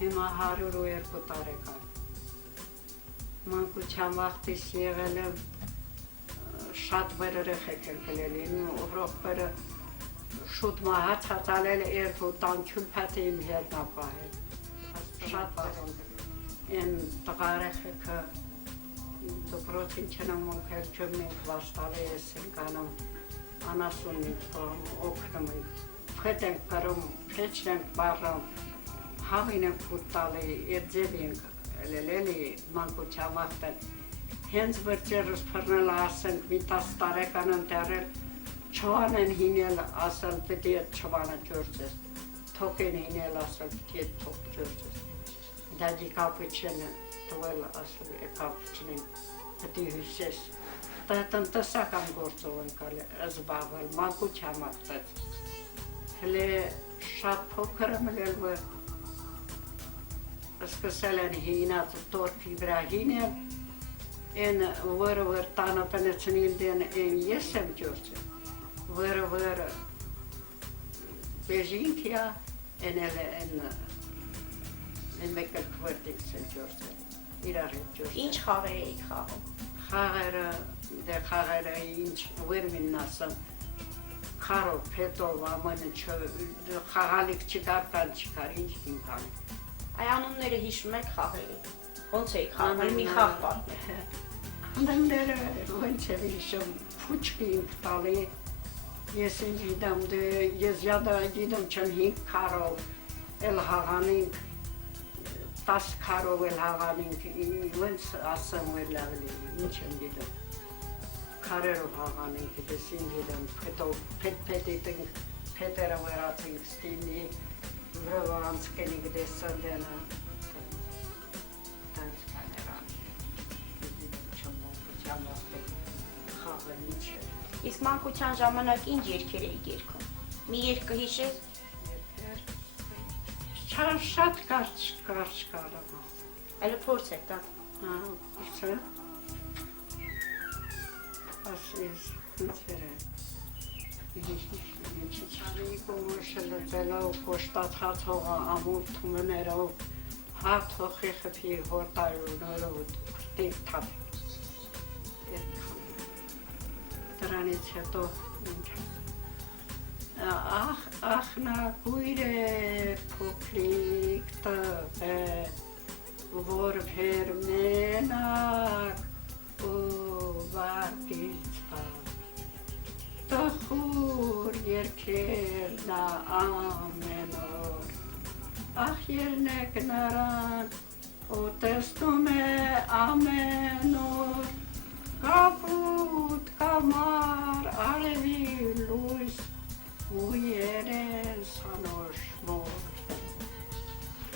Հիմա 102 տարեկան։ Մանկության վաղտից եղել եմ շատ երեխեք են գլել, ռոպերը շուտ մահացած ալել երկու տանչուն փաթի իմ հետնապահել։ Շատ են տղա երեխեքը դպրոցին չնամ ոնքեր չմենք վաստավե ես ենք անում անասուննիկ օգնում ենք, փետ ենք կրում, փեչն ենք բարում, հավին ենք ուտ տալի, ետ ձև ենք էլի մանկության վաղտեն։ Հենց վրճերս փռնել ասենք մի 10 տարեկան ընտերել, չվան են հինել ասել պետի էտ չվանը ջորձես, թոք են հինել ասել պետի էտ թոք ջորձես։ Դադի կապուչեն տվել ասել կապուչին պետի հյուսես։ Դա տնտեսական գործով ենք զբաղվել, մանկության վաղտեց։ Հլե շատ փոքր եմ ելվել, սկսել են հինած տորփի վրա հինել, են վր տանը պենեցնիլ դեն են ես եմ ջորձել, վր բեժինքիա են մեկ էլ քվրտիքս են ջորձել, իրար հետ ջորձել։ Ինչ խաղեր էիք խաղում։ Խաղերը ինչ վերմինն ասեմ, քարով, փետով, ամենը խաղալիք չկար, կան չկար, ինչ դինք անենք։ Այ անունները հիշում եք խաղերի։ Ոնց էիք խաղում, մի խաղ պատմեք։ Անունները ոնց եմ հիշում, փուչկի ինք տալի, ես ինչ գիտեմ, ես գիտեմ չեմ 5 քարով, էլ հաղանինք, 10 քարով էլ հաղանինք, ոնց ասեմ էլ լավելի, ինչ եմ գիտեմ, քարերով հաղանինք, ես ինչ գիտեմ, փետով, փետիտինք, փետերը վերացինք ստինի, վրով անցկենիք դեսան դենը, տանց կաներան, չեմ մանկության վաղտեք, խաղը ինչ է։ Իսկ մանկության ժամանակ ինչ երգեր էիք երգում։ Մի երգ կհիշես։ Շատ կարճ կարամ։ Այլ փորձեք դա։ Փորձը։ Ասես, ինձեր է։ Ինչի չարի կոմոշել ձելով կոշտացած հողը ամուր թումներով, հատ հոխի խփի հորտայունորով կրտիկ թապ։ Դրանից հետո ինչ ախնագույր է փոքրիկ տղե, որ վեր մենակ ու վարկից տխուր երգեր նա ամեն օր, ախ ելնեք նրան ու տեսնում է ամեն օր, կապուտ կամար արևի լույս ու երես անոր շմոր։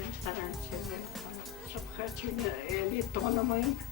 Ես տարանցել եմ, շպխաչին էլի տոնում ենք,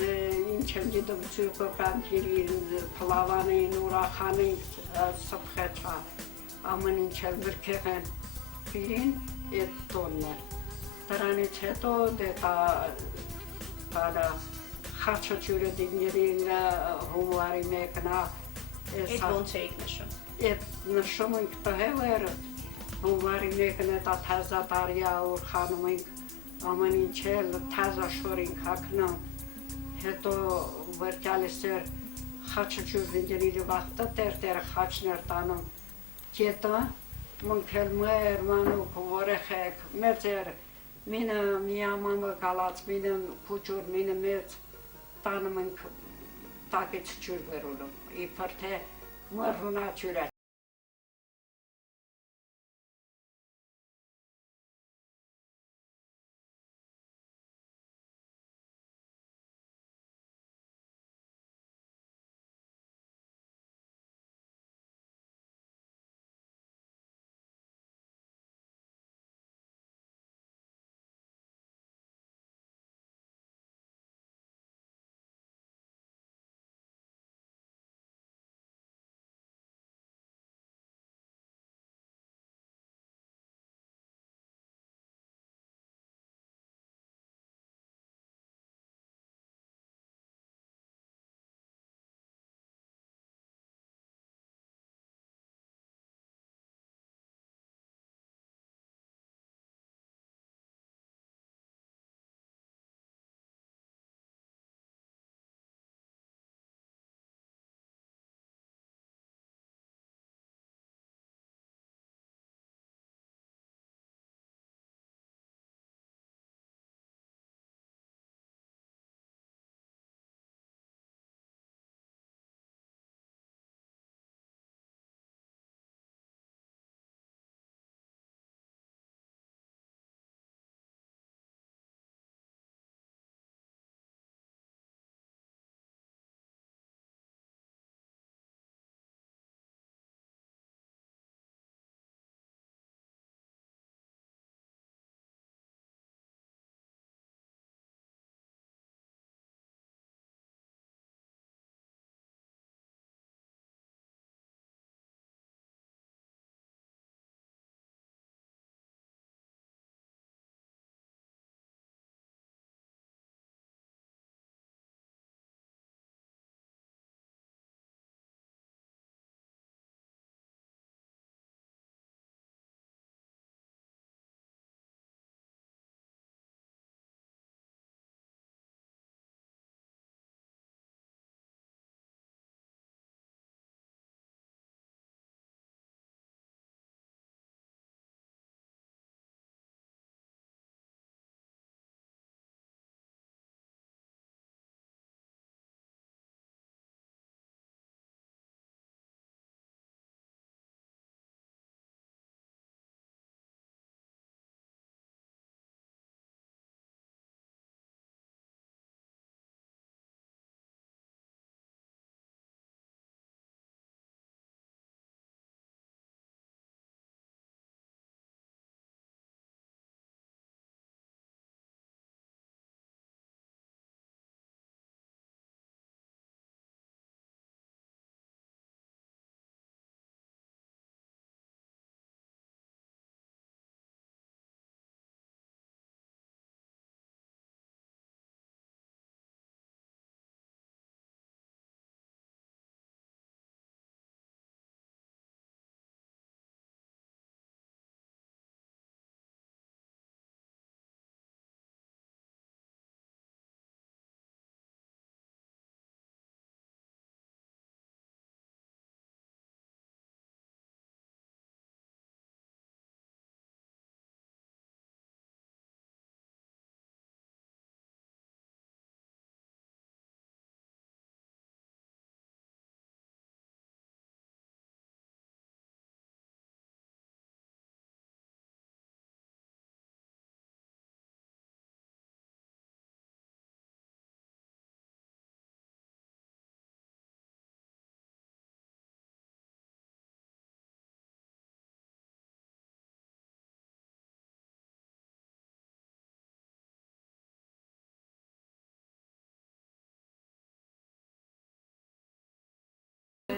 ինչ եմ գիտում ծույկը կանքիրին, պլավանին, ուրախանին, սպխաչա, ամեն ինչ էլ մրքեղ են պիրին, էտ տոնն է։ Դրանից հետո դետա խաչը ճուրը դինյերին հումարի մեկնա, Էդ ոնց էիք նշում։ Էդ նշում ենք տղևերը, հումարի մեկն է տա թազա տարյա ուր խանում ենք ամեն ինչ էլ թազա շորինք հակնում, հետո վրկյալիս էր խաչը ճուր դինյերին վաղտը տեր խաչներ տանում կետը, մնքել մեր մանուկ որեխեք, մեծ էր, մինը միամամը կալած, մինը կուճուր, մինը մեծ, տանում ենք տակից ճուր վերունում, իպր թե մրհունա ճուրը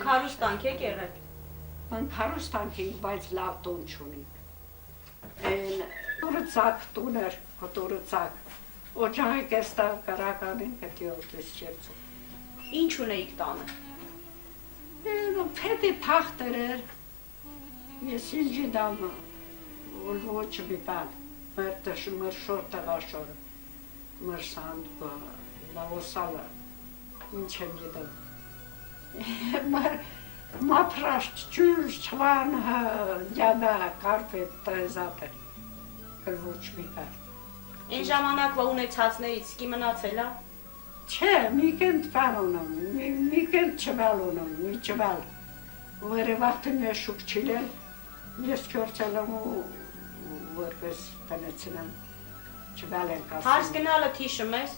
Ընկարուստանք եք եղել։ Ընկարուստանք ենք, բայց լավ տուն չունենք։ Են տուրծակ տուն էր, տուրծակ։ Օջախի կեստա կարական են կտի ոտես չերցու։ Ինչ ունեիք տանը։ Փետի թախտեր էր, ես ինջի դամ ոչ մի բան, մր շոր տղաշորը, մր սանդ լավոսալը, ինչ եմ գիտեմ։ Մապրաշտ ջուր չվան յադա կարպետ տեզատ էր, ոչ մի բան։ Այն ժամանակվա ունեցածներից սկի մնացել է։ Չէ, մի կենտ բան ունեմ, մի կենտ չվել ունեմ, մի չվել։ Վերևախտին ես շուկ չիլել, ես կորցել եմ ու որպես տնեցին եմ, չվել ենք ասում։ Հարս գնալըտ հիշում ես։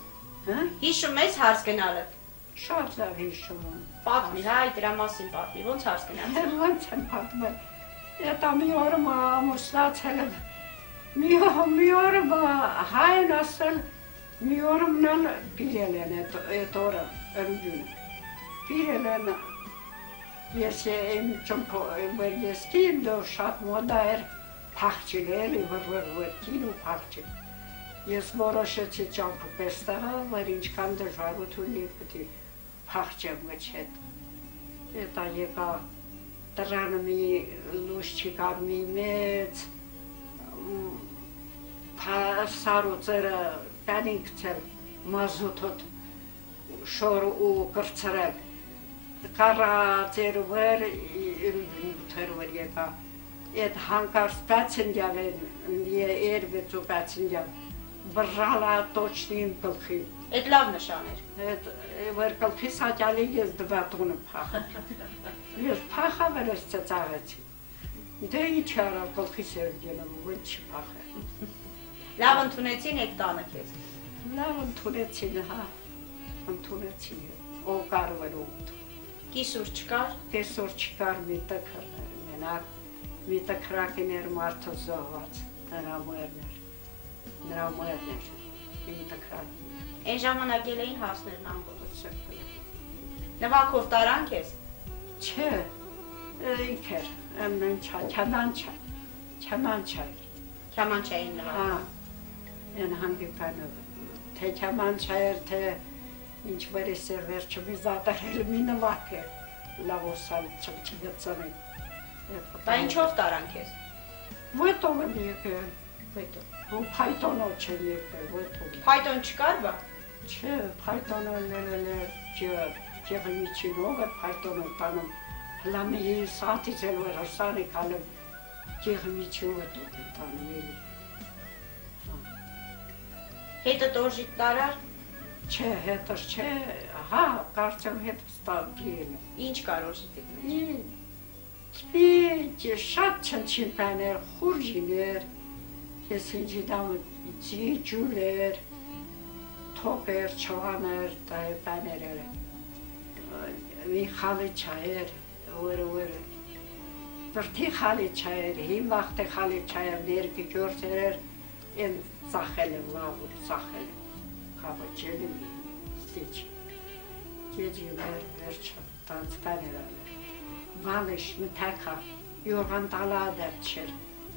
Հիշում ես հարս գնալըտ։ Շատ լավ հիշում եմ։ Պատմի, հայ դրա մասին պատմի, ոնց հարս գնացել։ Ոնց եմ պատմել, էտա մի օրը ամուսնացել եմ, մի օրը հայն ասել, մի օրում նան պիրել են էտ օրը, ըրուգյունը, պիրել են, ես եմ ես կին դով շատ մոդա էր պախչիլ էլի, որ կին ու պախչիլ, ես որոշեցի ճամպու պեստեղը, որ ինչքան դժվարություն պտի պախչեմ վեչ հետ, էտա եկա տրանը մի լուշ չիկար մի մեծ, սարուծերը Պանին գցել, մազութոտ շոր ու կրծրել, կարա ծերուվեր, թերուվեր եկա, էդ հանկարծ պացնդյալ են, երվեց ու պացնդյալ, բրժալա տոչնին կլխի։ Էդ լավ նշան էր։ Էդ վեր կլխի սաճալի ես դվատունը պախա։ Ես պախա վեր ես ծծաղեցի։ Դե ինչ արա կլխի սերգենը, ոչ չպախը։ Լավ ընդունեցին եք տանը քեզ։ Լավ ընդունեցին, հա, ընդունեցին, ով կարող էր ումտ։ Կիսուր չկար։ Կեսուր չկար մի տքրներ, մենակ մի տքրակին էր մարդը զոհված, նրա մերն էր, մի տքրակին։ Այն ժամանակ էլ էին հարսներն ամբողջ։ Նվակով տարան քեզ։ Չէ, ինք էր, չամանչա էր։ Չամանչային նվակ։ Հա, են հանդիպանը, թե չամանչա էր, թե ինչ-որ ես էր վերջը մի զատարել մի նվակ էր, լավոսալ չգծանին։ Բա ինչով տարան քեզ։ Վետով եմ եկել, ու պայտոնով չեմ եկել, վետով։ Պայտոն չկար բա։ Չէ, պայտոնով ջեղմիչինով է պայտոնով տանում, հլամի սատից էլ որ հրսանի կալում, ջեղմիչով է տոտին տանում էլի։ Հետը տորժիտ տարար։ Չէ, հետս չէ, հա, կարծեմ հետս տալգիել է։ Ինչ կար օժիտիկն։ Շատ չնչին պաներ, խուրժիներ, ես ինջի դամ ջուլեր, թոկեր, չվաներ, պաներ էր, մի խալիչա էր, վրդի խալիչա էր, հին վաղթի խալիչա էր, ներկի գորցեր էր, են ծախել եմ, լավ ու ծախել եմ, կավաչել եմ, ստիչ, գեջի վերջը, տանց պաներ էր, Վալիշ մթակա, յորղան տալադեր չեր,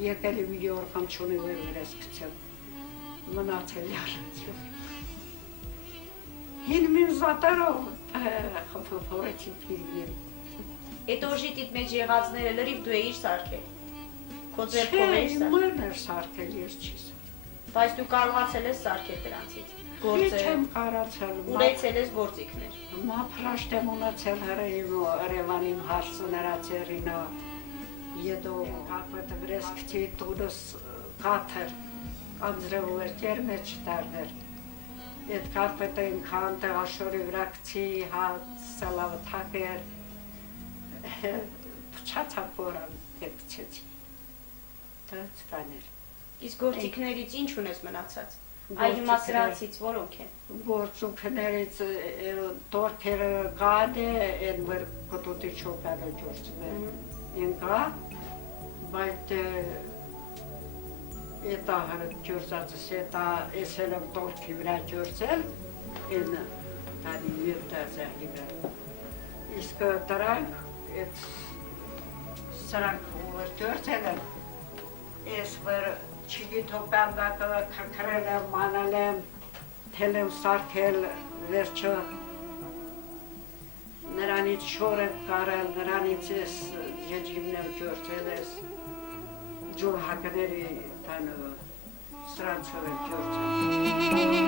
եկել եմ յորղան չունի վեր ես գցել, մնացել յարացել։ Հին մին զատարով խվորեցի պիրգին։ Էդ օժիտիտ մեջ եղածները լրիվ դու էիր սարքել։ Քո ձեռքով էիր սարքել։ Չէ, մեն էր սարքել, ես չի սարքել։ Բայց դու կարողացել ես սարքել դրանցից։ Ես չեմ կարացել։ Ունեցել ես գործիքներ։ Մապրաշտ եմ ունեցել Երևանիմ հարսը նրա ծերինա, յետով հապետը վրեսկթի տուրս կաթեր, անձրևով էր կերմեջ տարներ։ Ետ կապետը ինքան տեղաշորի վրակցի հատ սալավը թակ էր, փչացավ որան եպցեցի, դած բաներ։ Իսկ գործիքներից ինչ ունես մնացած։ Այ հիմա սրանցից որոնք են։ Գործուքներից տորքերը գադ է, են վեր կոտոտի չոպերը ջորցում են, են գա, բայց էտա հարդ ջորցածս, էտա էսել եմ տորքի վրա ջորցել, են տանի միրտա զեղի վրա։ Իսկ դրանք Այդ սրանք որ դարձել են, ես որ չգիտեմ բանդակը քրքրել եմ, մանել եմ, թել եմ սարքել, վերջը նրանից շոր եմ կարել, նրանից ես եջիմն եմ ջորցել ես, ջուր հակների սրանցով եմ ջորցել։